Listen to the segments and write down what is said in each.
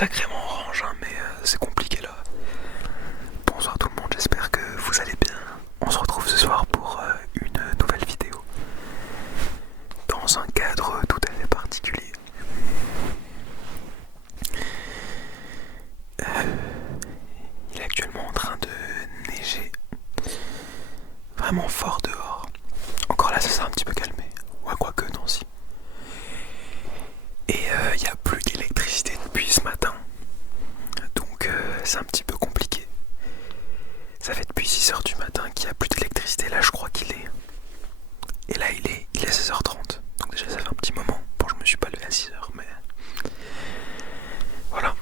sacrément orange, hein, mais c'est compliqué là. Bonsoir tout le monde, j'espère que vous allez bien. On se retrouve ce soir pour une nouvelle vidéo dans un cadre tout à fait particulier. Il est actuellement en train de neiger vraiment fort dehors. Encore là, ça s'est un petit peu calmé. Ouais, quoique, non, si. Et il n'y a plus d'électricité depuis ce matin. Donc c'est un petit peu compliqué. Ça fait depuis 6h du matin qu'il n'y a plus d'électricité. Là, je crois qu'il est... Et là, il est 16h30. Donc déjà, ça fait un petit moment. Bon, je me suis pas levé à 6h, mais... Voilà.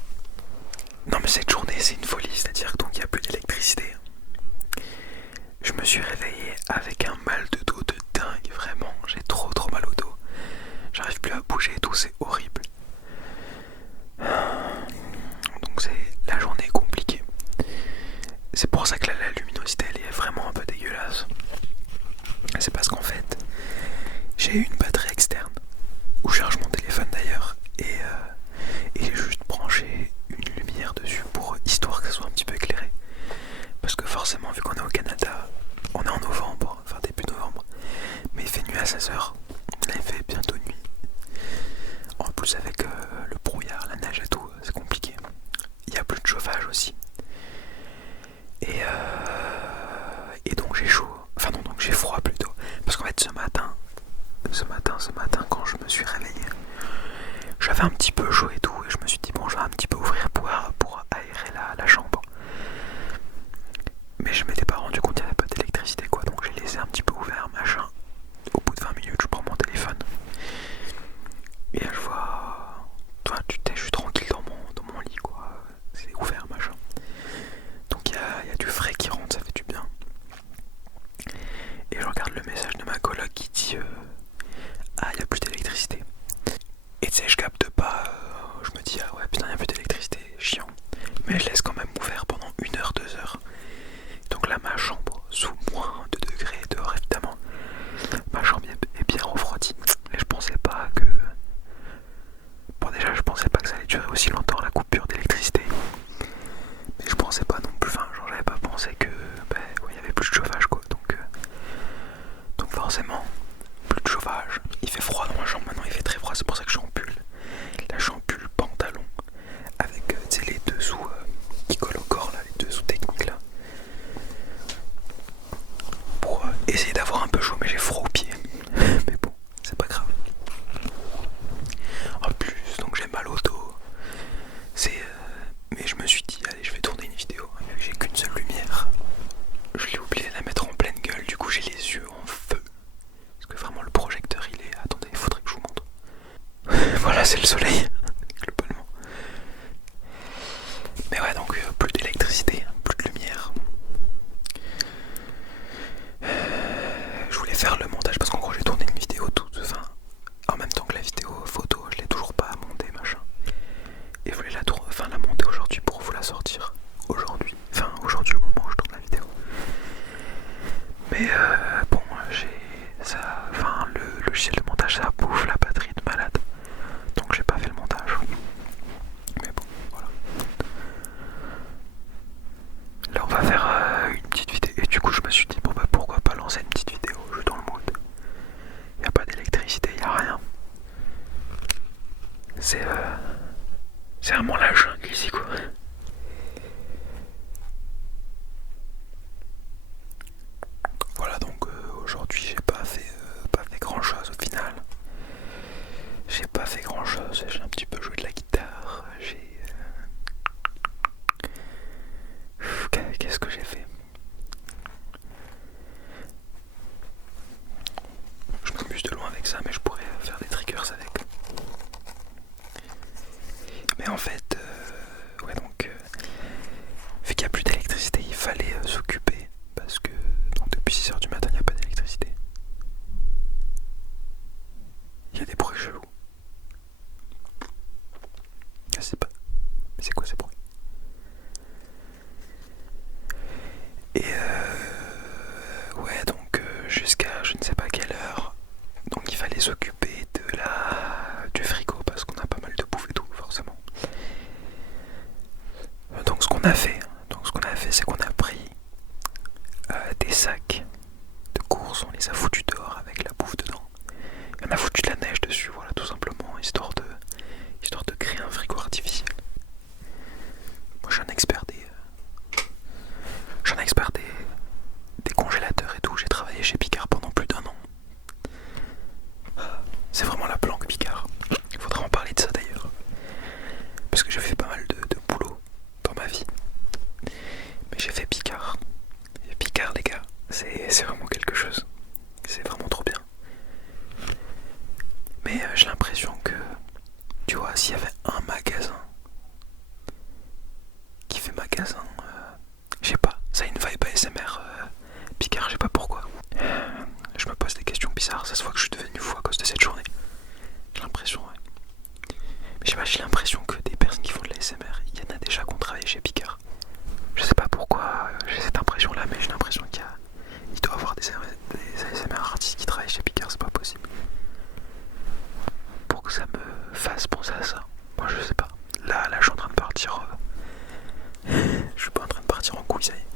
Non, mais cette journée, c'est une folie. C'est-à-dire que donc il n'y a plus d'électricité. Je me suis réveillé avec un mal de dos de dingue. Vraiment, j'ai trop mal au dos. J'arrive plus à bouger et tout, c'est horrible. Donc la journée est compliquée. C'est pour ça que la luminosité elle est vraiment un peu dégueulasse. C'est parce qu'en fait j'ai une batterie externe où je charge mon téléphone d'ailleurs et j'ai juste branché une lumière dessus pour histoire que ça soit un petit peu éclairé. Parce que forcément vu qu'on est au Canada, on est en novembre, enfin début novembre, mais il fait nuit à 16h, là il fait bientôt nuit. En plus avec le brouillard, la neige et tout, c'est compliqué. Il n'y a plus de chauffage aussi. Et donc j'ai chaud. Enfin non, donc j'ai froid plutôt. Parce qu'en fait ce matin, quand je me suis réveillé, j'avais un petit peu chaud et tout. Et je me suis dit bon, je vais un petit peu ouvrir pour aérer la chambre. Mais je m'étais pas rendu compte qu'il n'y avait pas d'électricité quoi. Donc j'ai laissé un petit peu ouvert, machin. Au bout de 20 minutes, je prends mon téléphone. Et là je vois... Toi, je suis tranquille dans mon lit quoi. C'est ouvert, machin. Donc il y a du frais qui rentre, ça fait du bien. Et je regarde le message de ma coloc qui dit ah, il n'y a plus d'électricité. Et tu sais, je capte pas, je me dis ah ouais putain, il n'y a plus d'électricité, chiant. Mais je laisse quand même ouvert pendant 1h, 2h. Donc là, ma chambre, sous moins de degrés dehors évidemment, ma chambre est bien refroidie. Et je pensais pas que... Bon déjà, je pensais pas que ça allait durer aussi longtemps la coupure d'électricité. Mais je pensais pas non plus, enfin genre j'avais pas pensé que ouais, y avait plus de chauffage quoi, donc forcément plus de chauffage, il fait froid dans ma chambre maintenant, il fait très froid, c'est pour ça que je suis en pull. Là je suis en pull pantalon avec les dessous qui collent au corps là, les dessous techniques là, pour essayer d'avoir un peu chaud, mais j'ai froid aux pieds. Mais bon, c'est pas grave. En plus, donc j'ai mal au dos. Mais je me suis dit, allez, je vais tourner une vidéo. J'ai qu'une seule lumière. Je l'ai oublié de la mettre en pleine gueule, du coup j'ai les yeux en feu. Parce que vraiment le projecteur il est... Attendez, il faudrait que je vous montre. Voilà, c'est le soleil, globalement. Mais ouais, donc plus d'électricité, plus de lumière. Je voulais faire le montage parce qu'en gros j'ai tourné une vidéo toute, enfin, en même temps que la vidéo photo, je l'ai toujours pas montée, machin. Et je voulais la monter aujourd'hui pour vous la sortir aujourd'hui. Enfin, aujourd'hui au moment où je tourne la vidéo. Mais bon, le logiciel de montage ça bouffe la batterie de malade. Donc j'ai pas fait le montage. Mais bon, voilà. Là on va faire une petite vidéo. Et du coup je me suis dit bon bah pourquoi pas lancer une petite vidéo. Je suis dans le mood. Y a pas d'électricité, y a rien. C'est vraiment la jungle ici quoi. Voilà donc aujourd'hui j'ai pas fait grand chose au final. J'ai pas fait grand chose, j'ai un petit peu joué de la guitare, qu'est-ce que j'ai fait? Je m'amuse de loin avec ça mais je pourrais faire des triggers avec. Mais en fait, ouais donc, vu qu'il n'y a plus d'électricité, il fallait s'occuper parce que donc, depuis 6h du matin, il n'y a pas d'électricité. Il y a des bruits chelous. Je sais pas. Mais c'est quoi ces bruits? Et ouais donc jusqu'à je ne sais pas quelle heure. Donc il fallait s'occuper du frigo parce qu'on a pas mal de bouffe et tout forcément. qu'on a fait, c'est qu'on a pris des sacs de course, on les a foutus dehors avec la bouffe dedans. Et on a foutu de la neige dessus, voilà, tout simplement, histoire de créer un frigo artificiel. Moi, je suis un expert des congélateurs et tout. J'ai travaillé chez Picard pendant plus d'1 an. C'est vraiment la planque Picard. Il faudra en parler de ça d'ailleurs. Parce que j'ai fait pas mal de boulot dans ma vie. Mais j'ai fait Picard. Et Picard, les gars, c'est vraiment quelque chose. C'est vraiment trop bien. Mais j'ai l'impression que, tu vois, s'il y avait un magasin qui fait magasin, je sais pas, ça a une vibe ASMR Picard, je sais pas pourquoi. Je me pose des questions bizarres, ça se voit que je suis devenu fou à cause de cette journée. J'ai l'impression, ouais. Mais je sais pas, j'ai l'impression que des personnes qui font de l'ASMR, il y en a déjà qui ont travaillé chez Picard. Je sais pas pourquoi j'ai cette impression là, mais j'ai l'impression qu'il doit y avoir des ASMR artistes qui travaillent chez Picard, c'est pas possible. Pour que ça me fasse penser à ça, moi je sais pas. Là je suis en train de partir. Je suis pas en train de partir en couille, ça y est.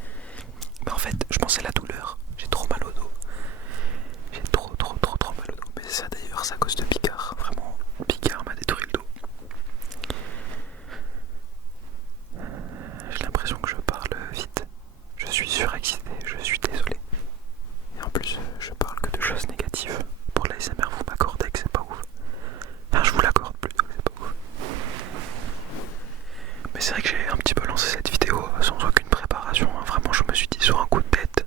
Mais en fait, je pensais à la douleur. J'ai trop mal au dos. J'ai trop mal au dos. Mais ça d'ailleurs, c'est à cause de Picard. Vraiment, Picard m'a détruit le dos. J'ai l'impression que je parle vite. Je suis surexcité, je suis désolé. Et en plus, je parle que de choses négatives. Pour l'ASMR, vous m'accordez que c'est pas ouf. Enfin, je vous l'accorde plutôt que c'est pas ouf. Mais c'est vrai que j'ai un petit peu lancé cette vidéo sans aucune préparation. Vraiment, je me suis dit sur un coup de tête.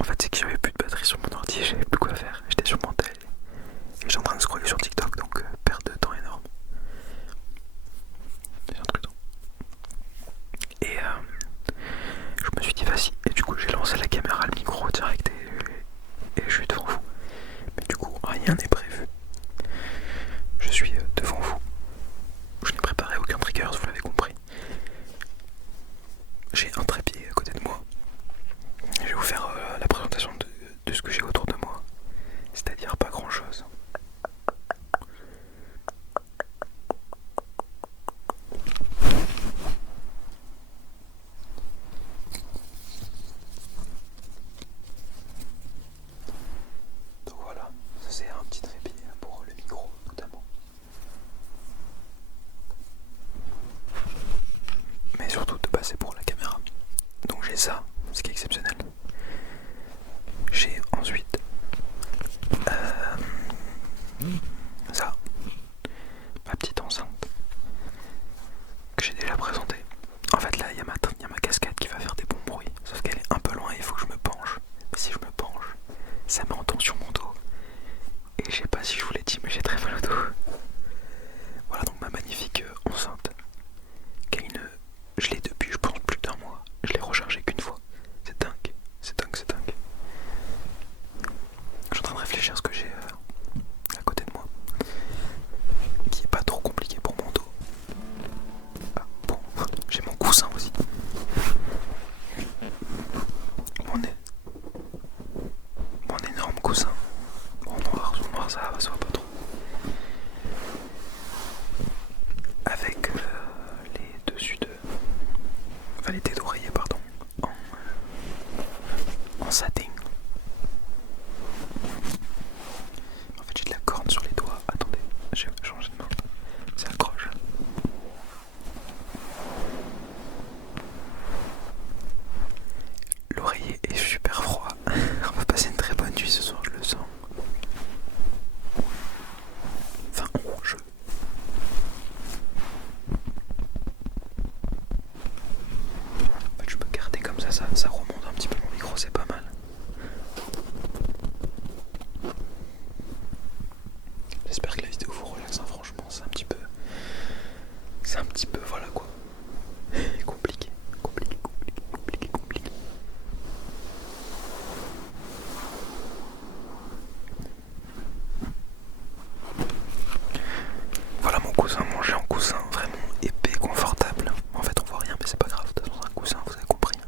En fait, c'est que j'avais plus de batterie sur mon ordi, j'avais plus quoi faire. J'étais sur mon tel. Et j'étais en train de scroller sur TikTok, donc perte de temps énorme. C'est un truc de temps. Et je me suis dit, vas-y. Et du coup, j'ai lancé la caméra, le micro direct et je suis devant vous. Mais du coup, rien n'est prévu. Je suis devant vous. Je n'ai préparé aucun trigger, vous l'avez compris. J'ai un trépied à côté de moi. Je vais vous faire la présentation de ce que j'ai autour de moi. C'est-à-dire pas grand chose. Donc voilà, ça c'est un petit trépied pour le micro notamment. Mais surtout de base c'est pour la caméra. Donc j'ai ça, ce qui est exceptionnel. J'ai ensuite ça, ma petite enceinte que j'ai déjà présentée. En fait là il y a ma casquette qui va faire des bons bruits, sauf qu'elle est un peu loin et il faut que je me penche. Mais si je me penche, ça met en tension mon dos. Et je sais pas si je vous l'ai dit mais j'ai très mal au dos. Voilà donc ma magnifique enceinte. Je l'ai depuis je pense plus d'1 mois. Je l'ai rechargée qu'une fois. C'est dingue. C'est dingue. Je suis en train de réfléchir à ce que j'ai à côté de moi. Qui est pas trop compliqué pour mon dos. Ah, bon, j'ai mon coussin aussi. Mon énorme coussin. En noir, ça va, ça va pas trop. Avec les dessus enfin les têtes d'oreiller, pardon. En satin. En fait j'ai de la corne sur les doigts. Attendez, j'ai changé de main. Ça accroche. L'oreiller est super froid. On va passer une très bonne nuit ce soir, je le sens. Enfin, je... En fait, je peux garder comme ça remonte un petit peu mon micro, c'est pas mal. J'espère que la vidéo vous relaxe, hein, franchement, c'est un petit peu, voilà quoi. Compliqué. Voilà mon coussin mangé en coussin, vraiment épais, confortable. En fait on voit rien mais c'est pas grave, de toute façon c'est un coussin, vous avez compris.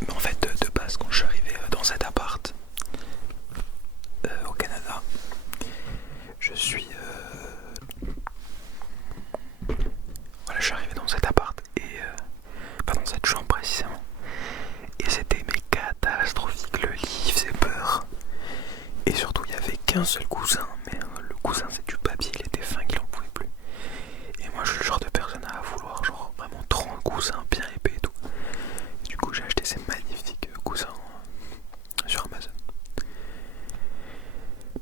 Mais en fait de base quand je suis arrivé dans cet appart au Canada, je suis qu'un seul coussin, mais le coussin c'est du papier, il était fin qu'il en pouvait plus. Et moi je suis le genre de personne à vouloir genre vraiment 30 coussins bien épais et tout. Et du coup j'ai acheté ces magnifiques coussins sur Amazon.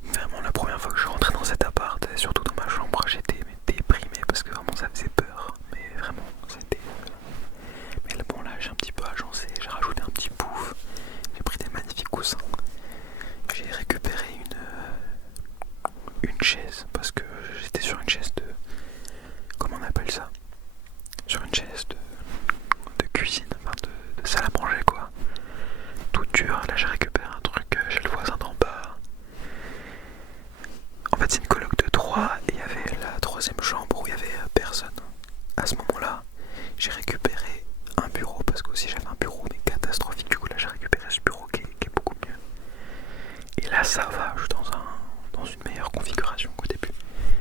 Vraiment la première fois que je suis rentré dans cet appart, et surtout dans ma chambre, j'étais déprimé parce que vraiment ça faisait peur. Mais vraiment c'était... Mais bon là j'ai un petit peu agencé, j'ai rajouté un petit pouf, j'ai pris des magnifiques coussins. J'ai récupéré une chaise parce que j'étais sur une chaise de... Comment on appelle ça? Sur une chaise de cuisine, enfin de salle à manger quoi. Tout dur, là j'ai récupéré un truc chez le voisin d'en bas. En fait c'est une coloc de 3 et il y avait la troisième chambre où il y avait personne. À ce moment-là, j'ai récupéré un bureau parce que aussi j'avais un bureau mais catastrophique. Du coup là j'ai récupéré ce bureau qui est beaucoup mieux. Et là ça va, je suis dans une meilleure configuration qu'au début.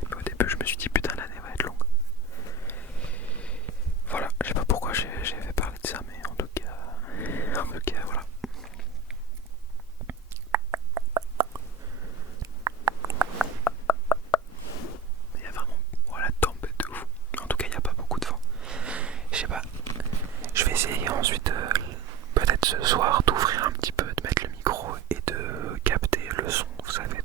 Mais au début je me suis dit putain l'année va être longue. Voilà, je sais pas pourquoi j'ai fait parler de ça, mais en tout cas voilà. Il y a vraiment voilà tempête de ouf. En tout cas il n'y a pas beaucoup de vent. Je sais pas. Je vais essayer ensuite peut-être ce soir d'ouvrir un petit peu, de mettre le micro et de capter le son, vous savez,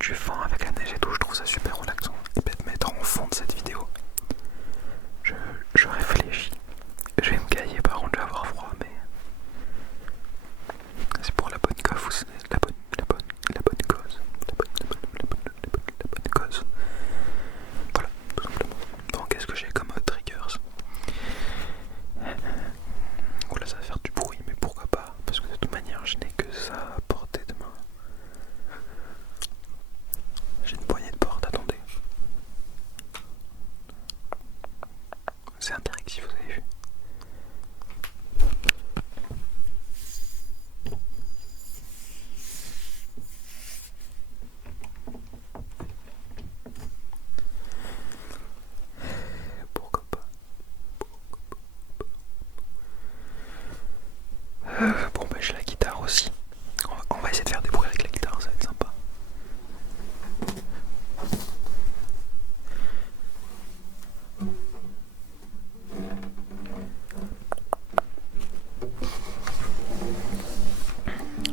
du vent avec la neige et tout. Je trouve ça super relaxant. Et peut-être mettre en fond de cette vidéo. Je réfléchis. Je vais me cailler, par contre je vais avoir froid, mais c'est pour la bonne cause. La bonne cause. La bonne cause. Voilà, tout simplement. Bon, qu'est-ce que j'ai comme triggers? Oula, ça va faire du bruit, mais pourquoi pas? Parce que de toute manière, je n'ai que ça à portée de main. J'ai une poignée de porte, attendez. C'est interactif, vous avez vu. Pourquoi pas? Bon bah j'ai la guitare aussi. On va essayer de faire des bruits avec la guitare, ça va être sympa.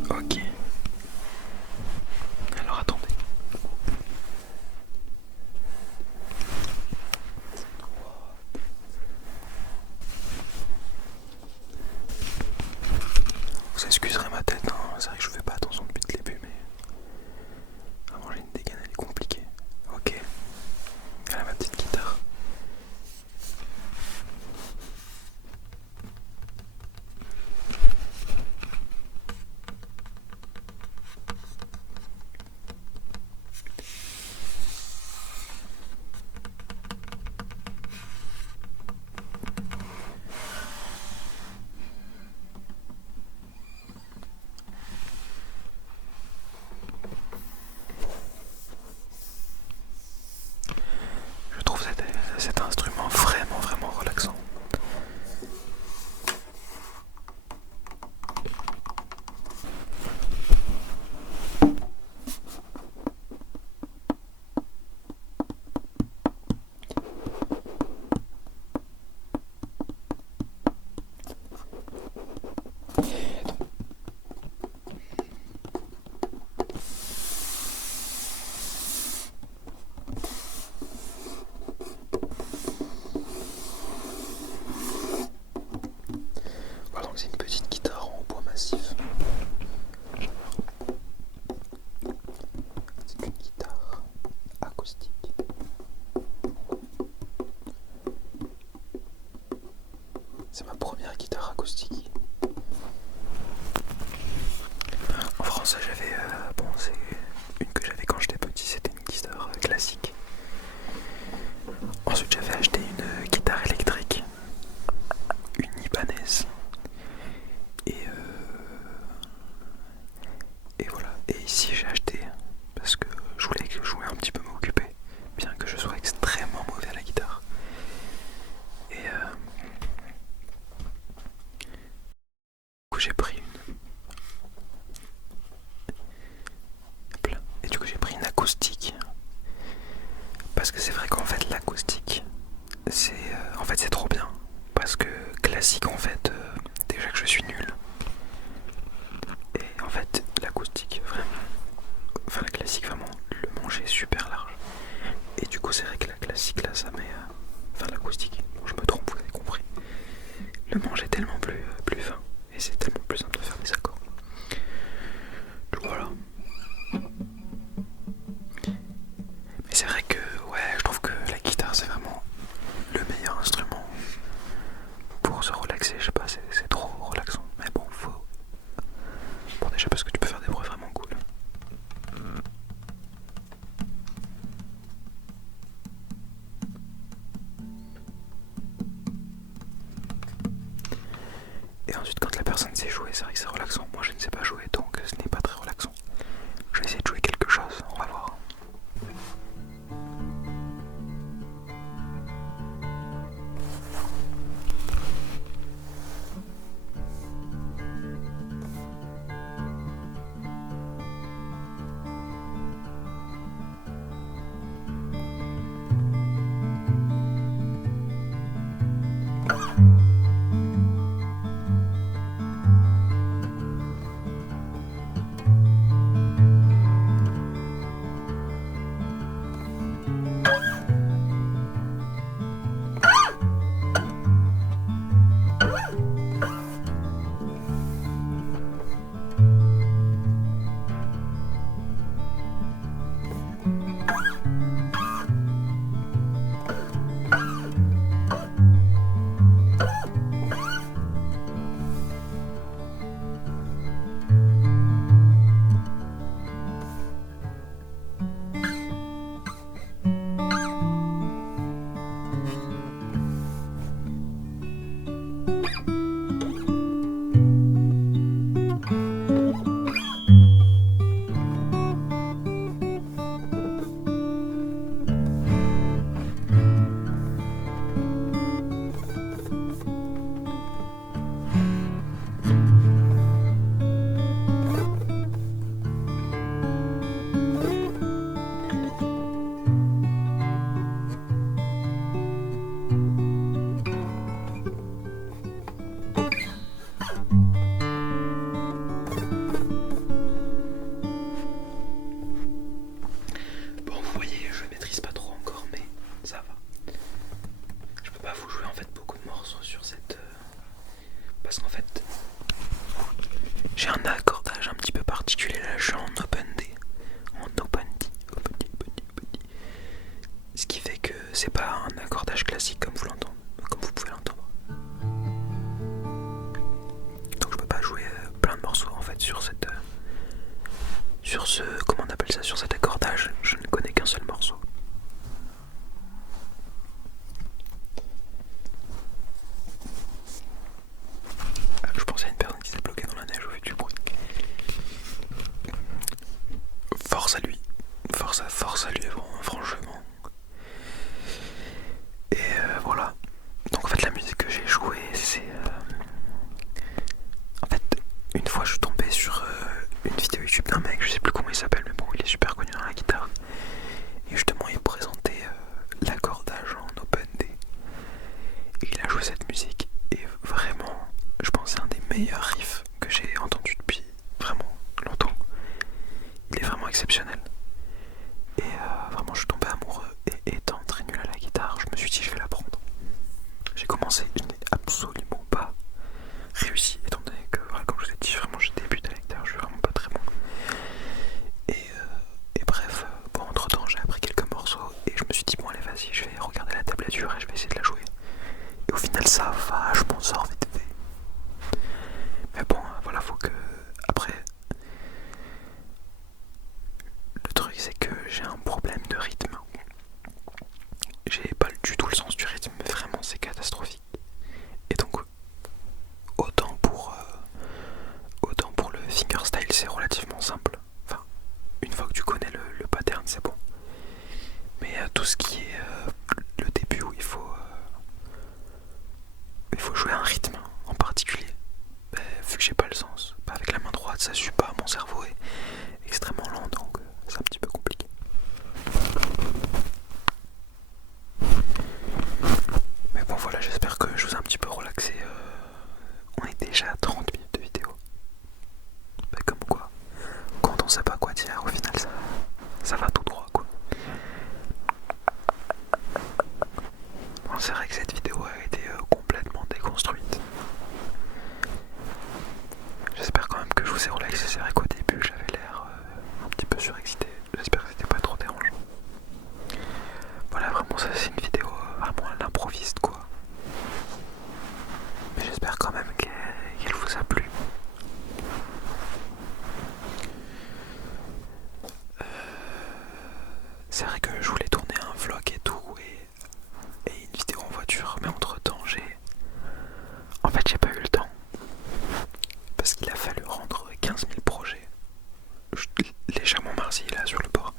Ok. Alors attendez. Vous excuserez ma tête, hein. C'est vrai que je fais pas attention depuis le début, mais vraiment j'ai une dégaine, elle est compliquée. Ok. Voilà ma petite guitare. Je trouve cet instrument vraiment relaxant. Voilà, donc c'est une petite guitare en bois massif. C'est une guitare acoustique. C'est ma première guitare acoustique. En français j'avais... bon c'est une que j'avais quand j'étais petit, c'était une guitare classique. Ensuite j'avais acheté une guitare électrique. Une Ibanez. Et voilà. Et ici j'ai acheté parce que je voulais un petit peu m'occuper, bien que je sois extrêmement mauvais à la guitare. Et Parce que c'est vrai qu'en fait l'acoustique, c'est trop bien. Parce que classique en fait, déjà que je suis nul. Et en fait l'acoustique vraiment, enfin la classique vraiment, le manger est super large. Et du coup c'est vrai que la classique là ça met, enfin l'acoustique, je me trompe, vous avez compris. Le manger est tellement plus fin et c'est tellement plus simple de faire des accords. Donc voilà. Mais c'est vrai que ouais, je trouve que la guitare c'est vraiment le meilleur instrument pour se relaxer. Je sais pas, c'est trop relaxant. Mais bon, faut. Bon, déjà parce que tu peux faire des bruits vraiment cool. Et ensuite, quand la personne sait jouer, c'est vrai que c'est relaxant. Moi je ne sais pas jouer donc ce n'est pas très relaxant. Je vais essayer de jouer quelque chose, on va voir. Bon, vous voyez, je maîtrise pas trop encore, mais ça va. Je peux pas vous jouer en fait beaucoup de morceaux sur cette. Parce qu'en fait, j'ai un accordage un petit peu particulier là, je suis en open D. En open D. Ce qui fait que c'est pas un accordage classique comme vous pouvez l'entendre. Donc je peux pas jouer plein de morceaux en fait sur cette. Sur ce. Comment on appelle ça? Sur cet accordage, je ne connais qu'un seul morceau. Je pensais à une personne qui s'est bloquée dans la neige au vu du bruit. Force à lui. Force à lui, franchement. Et voilà. j'espère que c'était pas trop dérangeant. Voilà, vraiment ça c'est une vidéo vraiment à l'improviste quoi. Mais j'espère quand même qu'elle vous a plu. C'est vrai que je voulais tourner un vlog et tout et une vidéo en voiture, mais entre temps en fait j'ai pas eu le temps. Parce qu'il a fallu rendre 15 000 projets. Légèrement Marseille là sur le bord.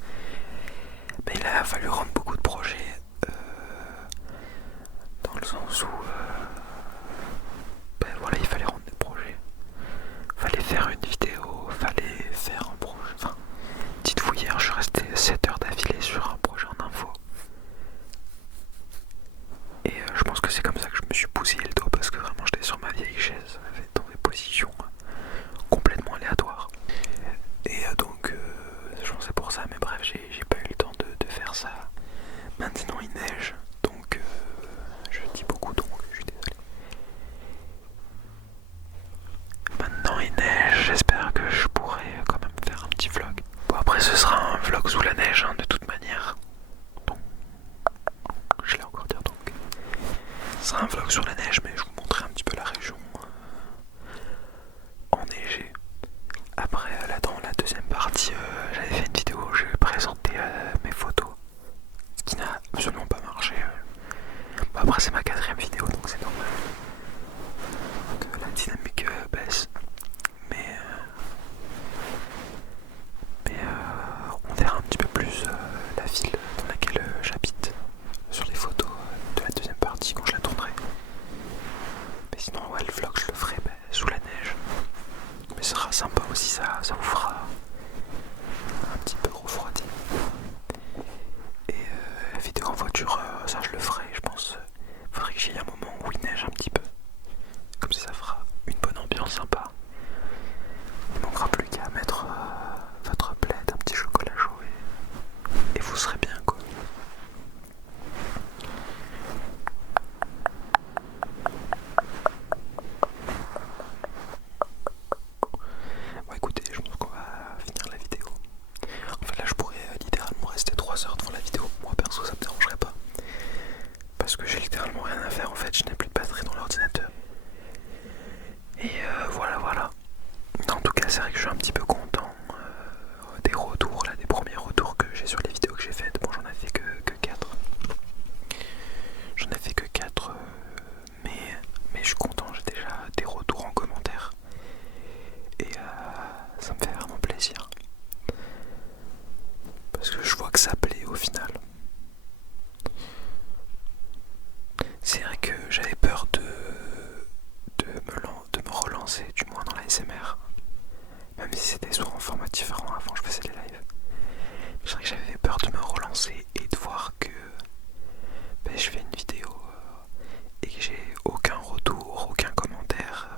Mais il a fallu rendre beaucoup de projets dans le sens où ben voilà, il fallait rendre des projets. Fallait faire une vidéo, fallait faire un projet. Enfin, dites-vous, hier je suis resté 7 heures d'affilée sur un projet en info. Et je pense que c'est comme ça que je me suis bousillé le dos parce que vraiment j'étais sur ma vieille chaise dans des positions complètement aléatoires. Et donc je pense que c'est pour ça, mais bref, j'ai pas eu le temps de faire ça. Maintenant il neige, donc je dis beaucoup donc, je suis désolé. Maintenant il neige, j'espère que je pourrai quand même faire un petit vlog. Bon après ce sera un vlog sous la neige de toute manière. Donc, je l'ai encore dire donc. Ce sera un vlog sur la neige mais je vous montrerai un petit peu la région enneigée. Après là dans la deuxième partie j'avais fait une vidéo où j'ai présenté mes photos. Ce qui n'a absolument pas marché. Bon, après c'est ma 4ème vidéo donc c'est normal que la dynamique baisse. Mais on verra un petit peu plus la ville dans laquelle j'habite sur les photos de la deuxième partie quand je la tournerai. Mais sinon ouais, le vlog je le ferai sous la neige. Mais ce sera sympa aussi, ça vous fera un petit peu refroidi. Et la vidéo en voiture, ça je le ferai je pense. Faudrait que j'y aille un moment où il neige un petit peu. Comme ça fera une bonne ambiance sympa. Il ne manquera plus qu'à mettre votre plaid, un petit chocolat chaud et vous serez bien quoi. Bon écoutez, je pense qu'on va finir la vidéo. En fait là je pourrais littéralement rester 3 heures devant la vidéo. Moi perso ça me dérangerait pas. Parce que j'ai littéralement rien à faire en fait, je n'ai plus de batterie dans l'ordinateur. Et voilà. En tout cas c'est vrai que je suis un petit peu content des retours, là, des premiers retours que j'ai sur les vidéos que j'ai faites. Bon j'en ai fait que 4. J'en ai fait que 4 mais je suis content, j'ai déjà des retours en commentaire. Et ça me fait vraiment plaisir. Parce que je vois que ça plaît au final. C'est vrai que j'avais peur de me relancer, du moins dans la SMR. Même si c'était souvent en format différent, avant je faisais les lives. C'est vrai que j'avais peur de me relancer et de voir que je fais une vidéo et que j'ai aucun retour, aucun commentaire.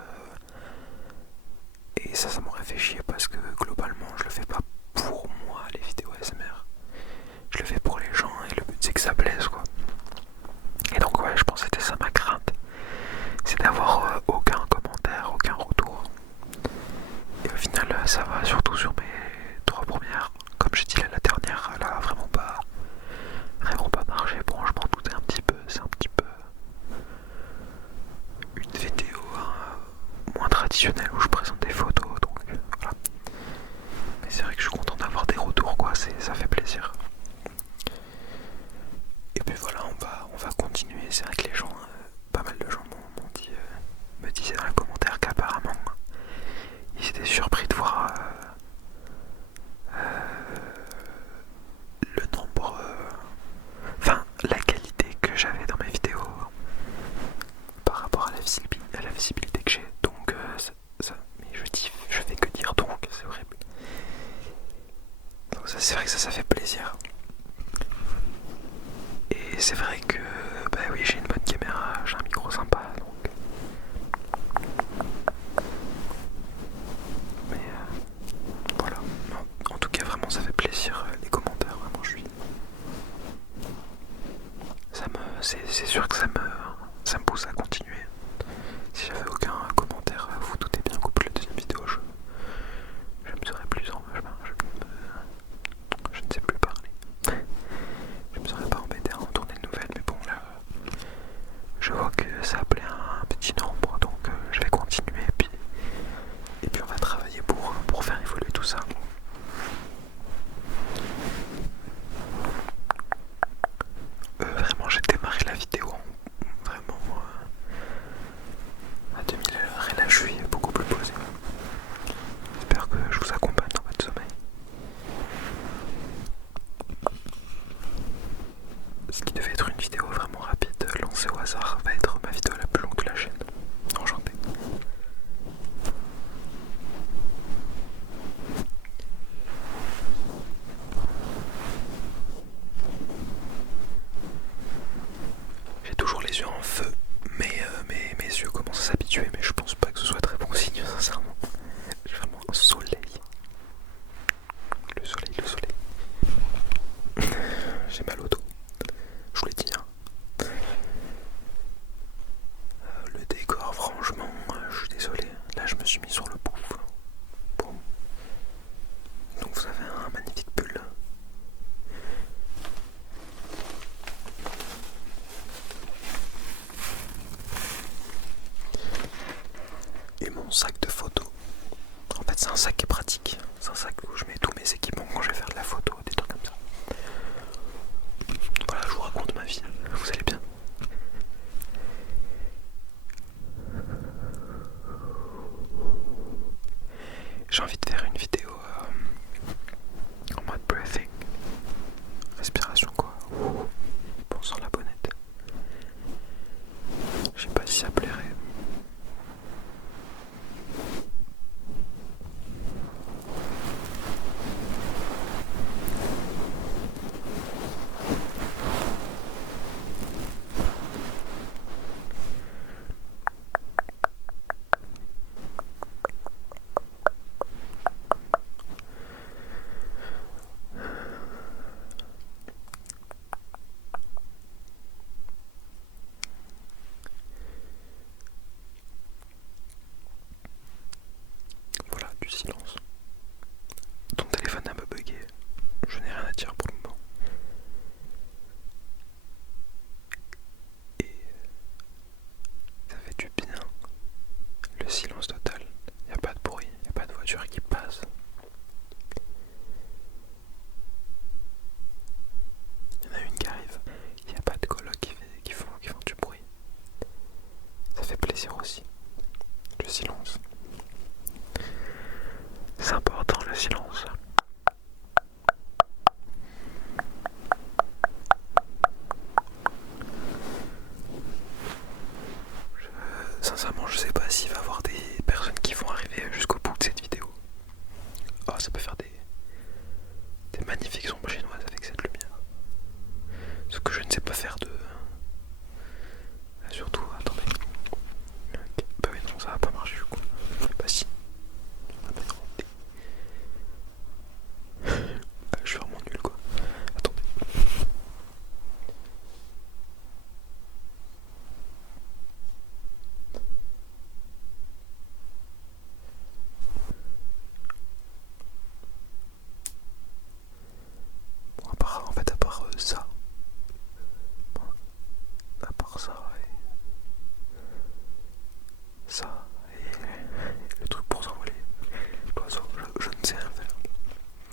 Et ça m'aurait fait chier parce que globalement je le fais pas pour moi les vidéos ASMR. Je le fais pour les gens et le but c'est que ça plaise quoi. Et donc ouais, je pense que c'était ça ma crainte. C'est d'avoir aucun commentaire, aucun retour. Et au final ça va, surtout sur mes 3 premières. Comme j'ai dit là, la dernière, elle a vraiment pas marché. Bon, je m'en doutais un petit peu, c'est un petit peu une vidéo moins traditionnelle où je présente des photos, donc voilà. Mais c'est vrai que je suis content d'avoir des retours quoi, ça fait plaisir. Et puis voilà, on va continuer. C'est vrai que les gens, pas mal de gens me disaient dans les commentaires qu'apparemment ils étaient surpris de voir le nombre, enfin la qualité que j'avais dans mes vidéos par rapport à la visibilité que j'ai. Donc mais je fais que dire donc, c'est horrible. Donc c'est vrai que ça fait plaisir. Et c'est vrai que oui, j'ai une bonne caméra, j'ai un micro sympa donc. Mais voilà. En tout cas vraiment ça fait plaisir les commentaires, vraiment je suis. C'est sûr que ça me pousse à continuer. Si j'avais aucun commentaire, vous doutez bien qu'au bout de la deuxième vidéo je me serais plus ce qui devait être une vidéo vraiment rapide, lancée au hasard, va être ma vidéo la plus longue de la chaîne. Enchanté. J'ai toujours les yeux en feu, mais mes yeux commencent à s'habituer, mais je pense pas que ce soit très bon signe, sincèrement. J'ai vraiment un soleil. Le soleil, le soleil. J'ai mal au dos. Je vous l'ai dit, hein. Le décor, franchement, je suis désolé. Là, je me suis mis sur le pouf. Bon. Donc, vous avez un magnifique pull. Et mon sac de photos. En fait, c'est un sac qui est pratique. C'est un sac où je mets tous mes équipements quand je vais faire de la photo, des trucs comme ça. Voilà, je vous raconte ma vie. Vous allez bien? J'ai envie de faire une vidéo en mode breathing. Respiration, quoi. Pensant la bonnette. Je sais pas si ça plairait. Voilà, du silence. Ton téléphone a un peu bugué. Je n'ai rien à dire pour le moment. Et ça fait du bien. Le silence total. Il n'y a pas de bruit, il n'y a pas de voiture qui passe. Il y en a une qui arrive. Il n'y a pas de colocs qui font du bruit. Ça fait plaisir aussi. Le silence. C'est important, le silence. Sincèrement, je sais pas s'il va y avoir des personnes qui vont arriver jusqu'au bout de cette vidéo. Oh, ça peut faire des magnifiques ombres chinoises avec cette lumière. Ce que je ne sais pas faire de... Surtout, attendez. Okay. Bah oui, non, ça va pas marcher du coup. Bah si. Ah bah non. Je suis vraiment nul, quoi. Attendez. Bon, à part ça. Bon, à part ça et... Ça et le truc pour s'envoler. L'oiseau, je ne sais rien faire.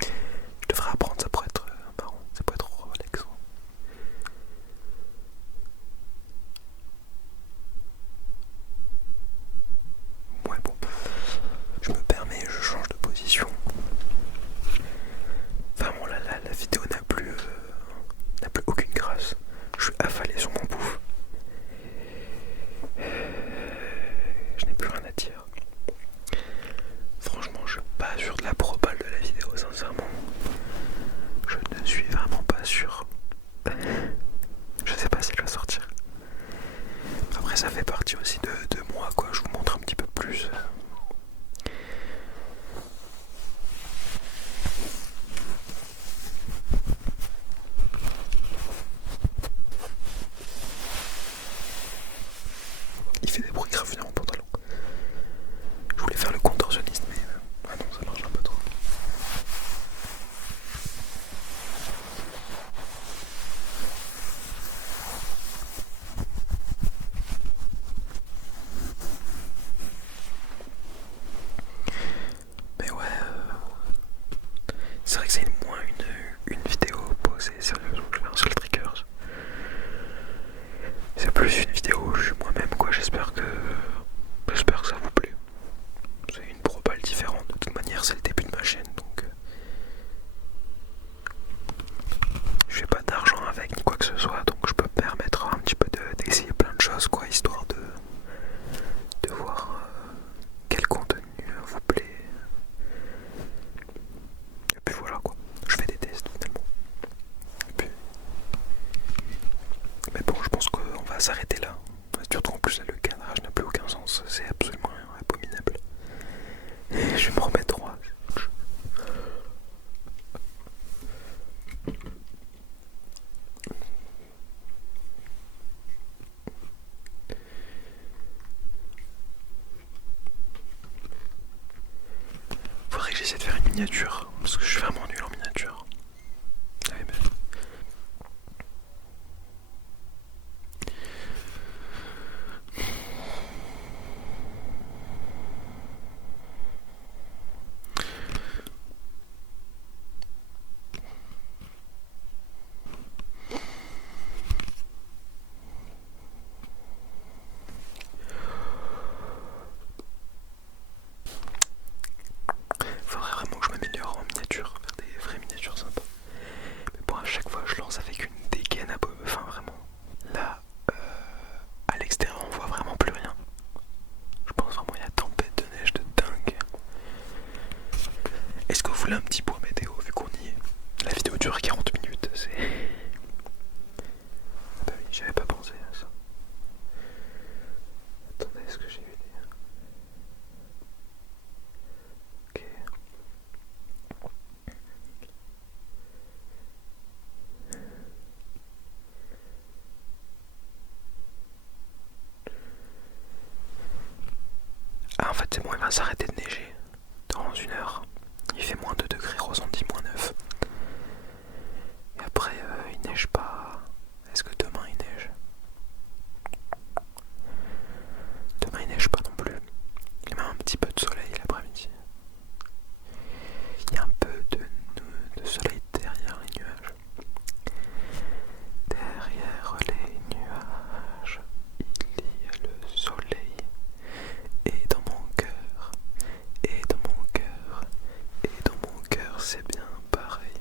Je devrais apprendre, ça pourrait être marrant, ça pourrait être relaxant. Ouais, bon, je me permets, je change de position. Vraiment, la vidéo n'a plus aucune grâce. Je suis affalé sur mon pouf. Je n'ai plus rien à dire. Franchement, je suis pas sûr de la propale de la vidéo, sincèrement. Je ne suis vraiment pas sûr. Je sais pas si elle va sortir. Après, ça fait partie aussi de moi, quoi. Je vous montre un petit peu plus. Il fait des bruits graves dans mon pantalon. Je voulais faire le contorsionniste, mais ah non, ça marche un peu trop. miniature, parce que je suis vraiment nul en miniature. Ah oui, mais... Faudrait vraiment que je m'améliore en miniature, faire des vraies miniatures sympas. Mais bon, à chaque fois je lance avec une dégaine à enfin vraiment. Là, à l'extérieur on voit vraiment plus rien. Je pense vraiment il y a tempête de neige de dingue. Est-ce que vous voulez un petit point météo vu qu'on y est? La vidéo dure 40 minutes, c'est... Bah oui, j'avais pas pensé à ça. Attendez, est-ce que j'ai eu des... Ok. Ah en fait c'est bon, il va s'arrêter de neiger dans 1 heure. Il fait moins 2 degrés, ressenti moins 9. Et après il neige pas. Est-ce que demain il neige? Demain il neige pas non plus. Il y a même un petit peu de soleil l'après-midi. Il y a un peu de soleil derrière les nuages. Derrière les nuages, il y a le soleil. Et dans mon cœur, et dans mon cœur, et dans mon cœur, c'est bien pareil.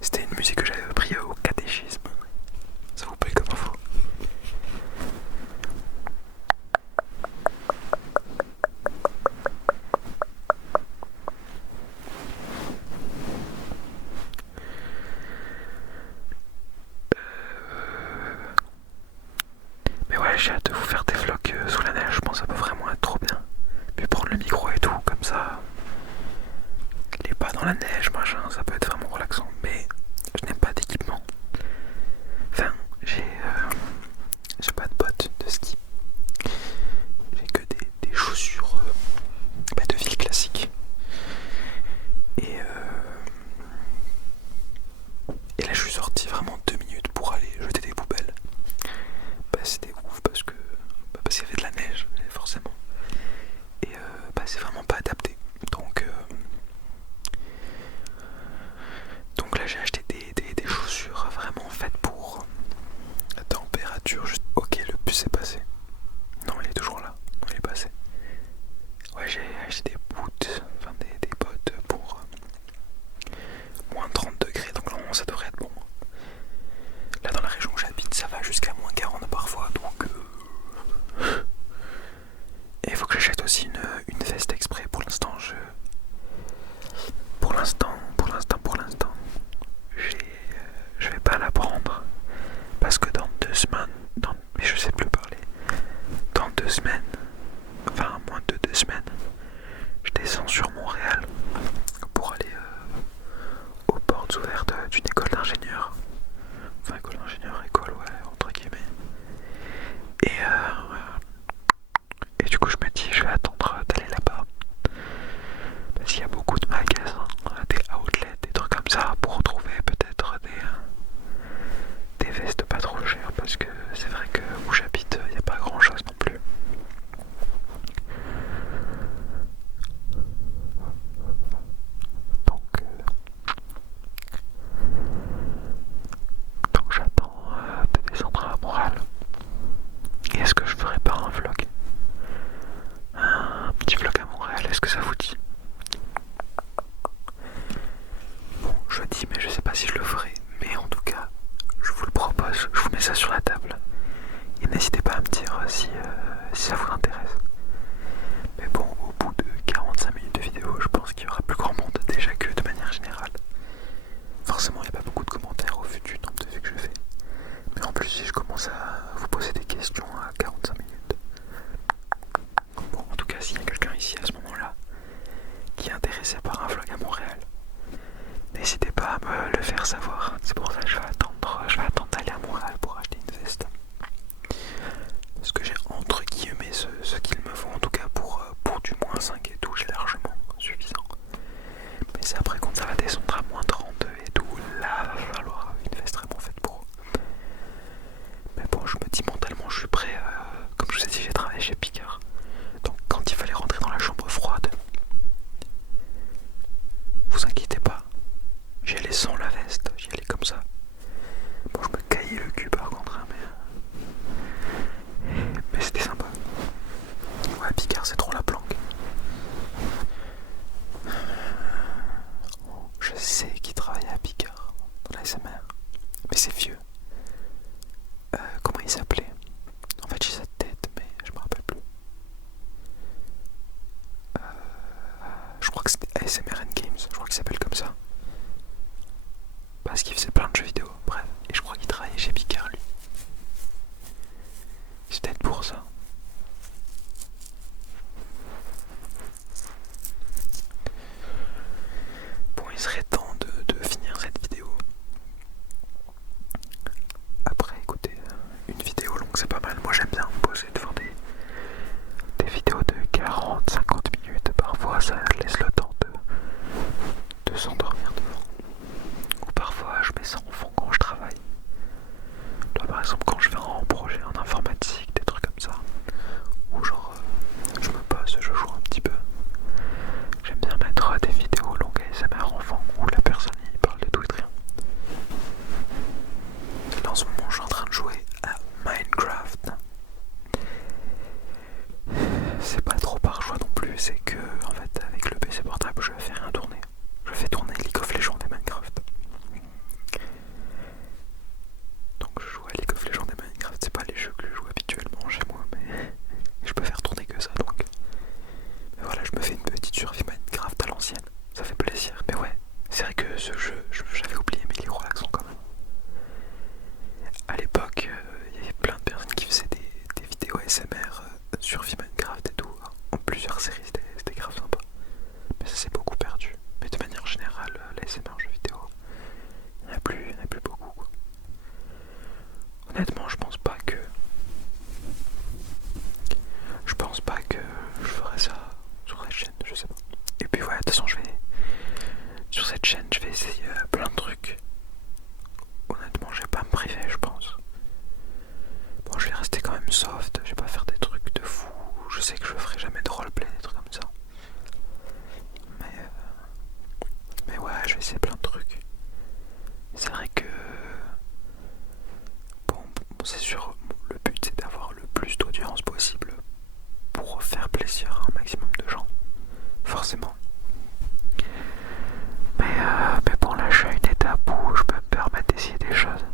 C'était une musique que j'avais appris au catéchisme. Ça vous plaît comme info? Mais ouais, j'ai hâte de vous faire des vlogs sous la neige, je pense que ça peut vraiment être trop bien. Puis prendre le micro et tout, comme ça, les pas dans la neige, machin, ça peut être vraiment relaxant. Mais je n'ai pas d'équipement. Enfin, j'ai pas de bottes de ski. J'ai que des chaussures de ville classiques. Et là, je suis sorti vraiment 2 minutes pour aller jeter des poubelles. Bah, c'était ouf parce qu'il y avait de la neige, forcément. Et c'est vraiment pas adapté. Donc là, j'ai acheté des chaussures vraiment faites pour la température. Juste... Ok, le bus est passé. Non, il est toujours là. Non, il est passé. Ouais, j'ai acheté des boots, enfin des bottes pour moins 30 degrés, donc normalement ça devrait être bon. Là dans la région où j'habite, ça va jusqu'à moins 40 parfois, donc... Et il faut que j'achète aussi une veste exprès. Pour l'instant, je vais pas la prendre. Parce que dans 2 semaines, mais je sais plus parler. Dans 2 semaines, enfin moins de 2 semaines, je descends sur Montréal pour aller aux portes ouvertes d'une école d'ingénieur. Enfin école d'ingénieur, école ouais, entre guillemets. Et du coup je me dis je vais attendre d'aller là-bas. Parce qu'il y a beaucoup de magasins, des outlets, des trucs comme ça pour retrouver peut-être des vestes pas trop chères. Parce que c'est vrai que où j'habite, il n'y a pas grand chose non plus. Donc j'attends de descendre à Montréal. Et est-ce que je ferais pas un vlog? Un petit vlog à Montréal, est-ce que ça vous dit? Bon, je dis, mais je sais pas si je le ferai. Mais en tout cas, je vous le propose, je vous mets ça sur la table. Et n'hésitez pas à me dire si ça vous intéresse. Mais bon, au bout de 45 minutes de vidéo, je pense qu'il y aura plus grand monde déjà que de manière générale. Forcément, il n'y a pas beaucoup de commentaires au vu du nombre de vues que je fais. Mais en plus, si je commence à vous poser des questions à 45 minutes. Bon, en tout cas, s'il y a quelqu'un ici à ce moment-là qui est intéressé par un vlog à Montréal, n'hésitez pas à me le faire savoir. C'est pour ça que je vais attendre d'aller à Montréal pour acheter une veste. Parce que j'ai entre guillemets ce qu'il me faut, en tout cas pour du moins 5 et tout, j'ai largement ce jeu, j'avais oublié, mais il est relaxant quand même. À l'époque, il y avait plein de personnes qui faisaient des vidéos ASMR sur Minecraft et tout, en plusieurs séries, c'était grave sympa. Mais ça s'est beaucoup perdu. Mais de manière générale, l'ASMR en jeu vidéo, il n'y en a plus beaucoup, quoi. Honnêtement, je pense pas que je ferais ça sur cette chaîne, je sais pas. Et puis ouais, de toute façon, sur cette chaîne, je vais essayer plein de trucs. Honnêtement, je vais pas me priver, je pense. Bon, je vais rester quand même soft, je vais pas faire des trucs de fou. Je sais que je ferai jamais de roleplay, des trucs comme ça. Mais ouais, je vais essayer plein de trucs. C'est vrai que bon, c'est sûr, le but c'est d'avoir le plus d'audience possible pour faire plaisir à un maximum de gens, forcément. Mais bon, là je suis à une étape où je peux me permettre d'essayer des choses,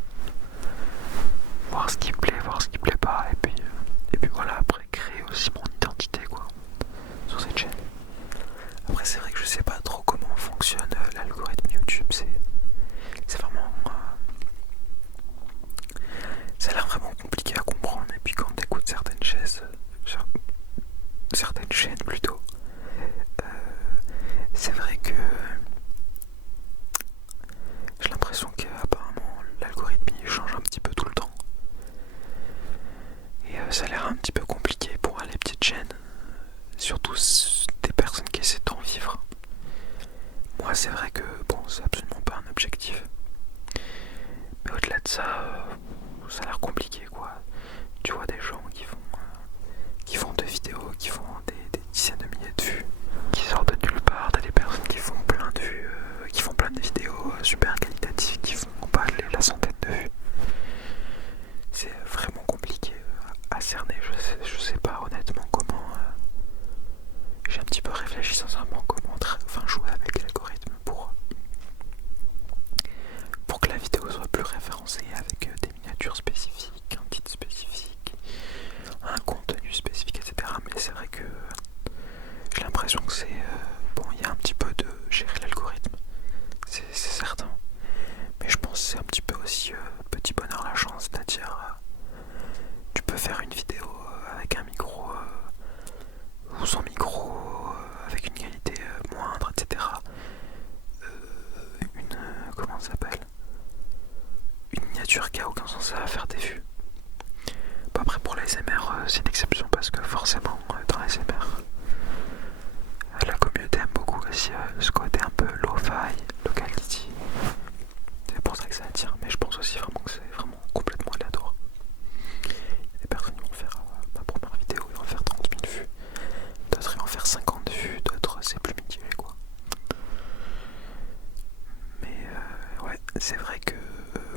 voir ce qui me plaît, voir ce qui me plaît pas, et puis voilà, après créer aussi mon identité, quoi, sur cette chaîne. Après c'est vrai que je sais pas trop comment fonctionne l'algorithme YouTube, c'est vraiment ça a l'air vraiment compliqué à comprendre. Et puis quand t'écoutes certaines chaînes plutôt, c'est vrai que j'ai l'impression qu'apparemment l'algorithme il change un petit peu tout le temps. Et ça a l'air un petit peu compliqué pour les petites chaînes, surtout des personnes qui essaient d'en vivre. Moi c'est vrai que bon, c'est absolument pas un objectif. Mais au-delà de ça, ça a l'air compliqué, quoi. Tu vois des gens qui font des vidéos, qui font des dizaines de milliers de vues, qui sortent de nulle part. T'as des personnes qui font plein de vues, qui font plein de vidéos super qualitatives, qui font pas la centaine de vues. C'est vraiment compliqué à cerner. Je sais pas honnêtement comment. J'ai un petit peu réfléchi sincèrement comment jouer avec l'algorithme pour que la vidéo soit plus référencée avec des miniatures spécifiques, un titre spécifique, un contenu spécifique, etc. Mais c'est vrai que j'ai l'impression que bon, il y a un petit peu de gérer l'algorithme, c'est certain. Mais je pense que c'est un petit peu aussi petit bonheur la chance, c'est-à-dire tu peux faire une vidéo avec un micro ou sans micro, avec une qualité moindre, etc. Comment ça s'appelle, une miniature qui a aucun sens à faire des vues. Bon, après pour l'ASMR c'est une exception parce que forcément dans l'ASMR la communauté aime beaucoup aussi ce côté un peu lo-fi, locality. C'est pour ça que ça attire, mais je pense aussi vraiment que c'est vraiment complètement aléatoire. Il y a des personnes qui vont faire ma première vidéo, ils vont faire 30 000 vues, d'autres ils vont faire 50 vues, d'autres c'est plus mitigé, quoi. Mais ouais, c'est vrai que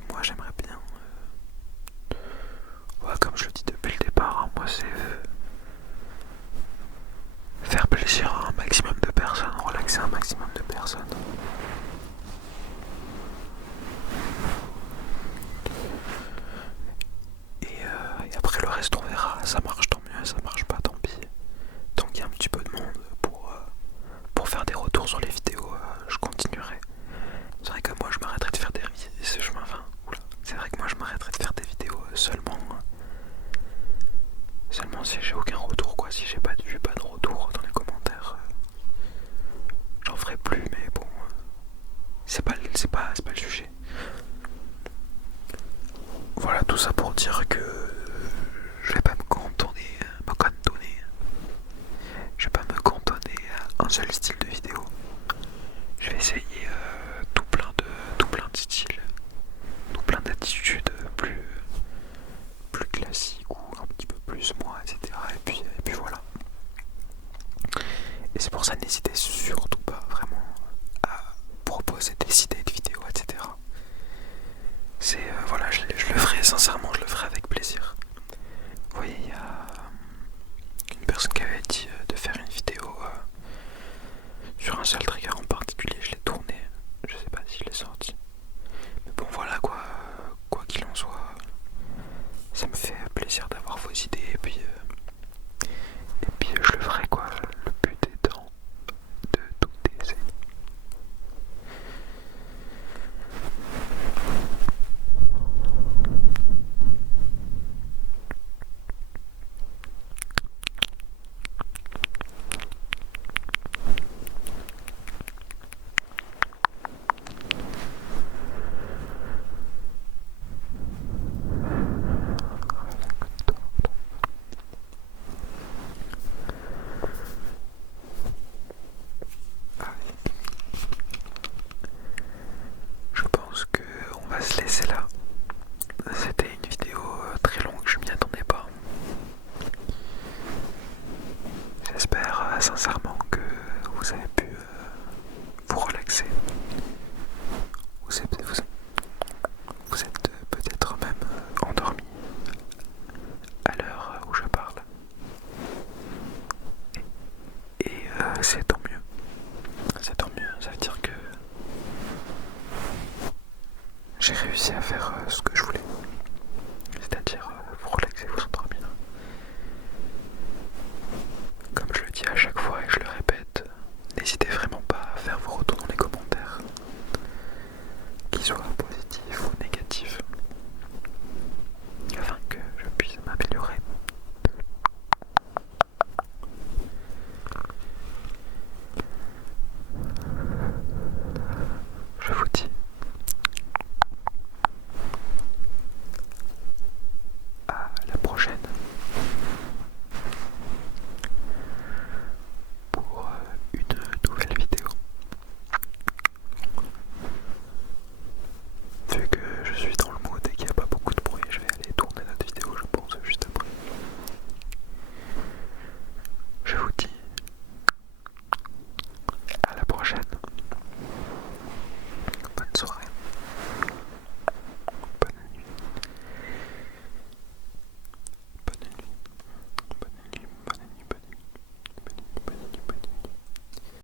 moi j'aimerais bien, ouais, comme je le dis depuis le départ, hein, moi c'est faire plaisir à un maximum de personnes, relaxer un maximum de personnes. Et après le reste on verra, ça marche tant mieux, ça marche pas tant pis. Tant qu'il y a un petit peu de monde pour faire des retours sur les vidéos, je continuerai. C'est vrai que moi je m'arrêterai de faire c'est vrai que moi je m'arrêterai de faire des vidéos seulement si j'ai aucun retour, quoi. Si j'ai pas de vue, pas de retour dans les commentaires, j'en ferai plus, mais bon, c'est pas le sujet. Voilà, tout ça pour dire que je vais pas me cantonner, je vais pas me cantonner à un seul style de vidéo. Je vais essayer tout plein de styles, tout plein d'attitudes plus classiques ou un petit peu plus moi, etc. Et puis voilà. Et c'est pour ça, n'hésitez surtout pas vraiment à proposer des idées de vidéos, etc. Voilà, je le ferai sincèrement, je le ferai avec plaisir. Vous voyez, il y a une personne qui avait dit de faire une vidéo sur un seul trigger en particulier, je l'ai tourné, je sais pas si je l'ai sorti. Mais bon voilà, quoi qu'il en soit, ça me fait plaisir d'avoir vos idées et puis je le ferai, quoi. Le but étant de tout essayer. j'ai réussi à faire ce que je voulais. C'est-à-dire vous relaxer, vous endormir. Comme je le dis à chaque fois et je le répète, n'hésitez vraiment pas à faire vos retours dans les commentaires, qu'ils soient